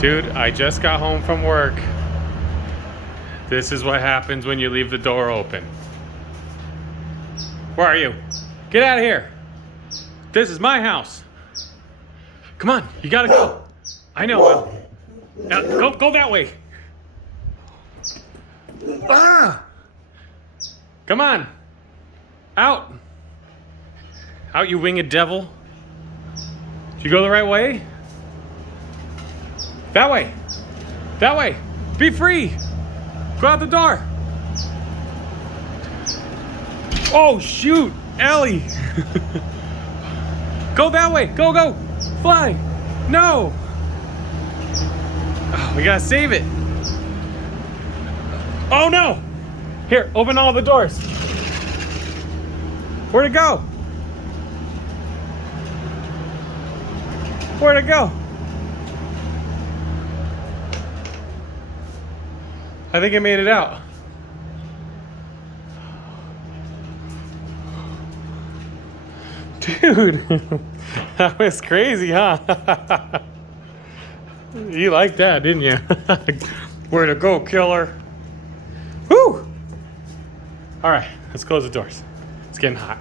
Dude, I just got home from work. This is what happens when you leave the door open. Where are you? Get out of here. This is my house. Come on, you gotta go. I know, Will. Now, go that way. Ah! Come on. Out. Out, you winged devil. Did you go the right way? That way. That way. Be free. Go out the door. Oh, shoot. Ellie. Go that way. Go, go. Fly. No. Oh, we gotta save it. Oh, no. Here, open all the doors. Where'd it go? Where'd it go? I think I made it out. Dude, that was crazy, huh? You liked that, didn't you? Where'd it go, killer? Whew! All right, let's close the doors. It's getting hot.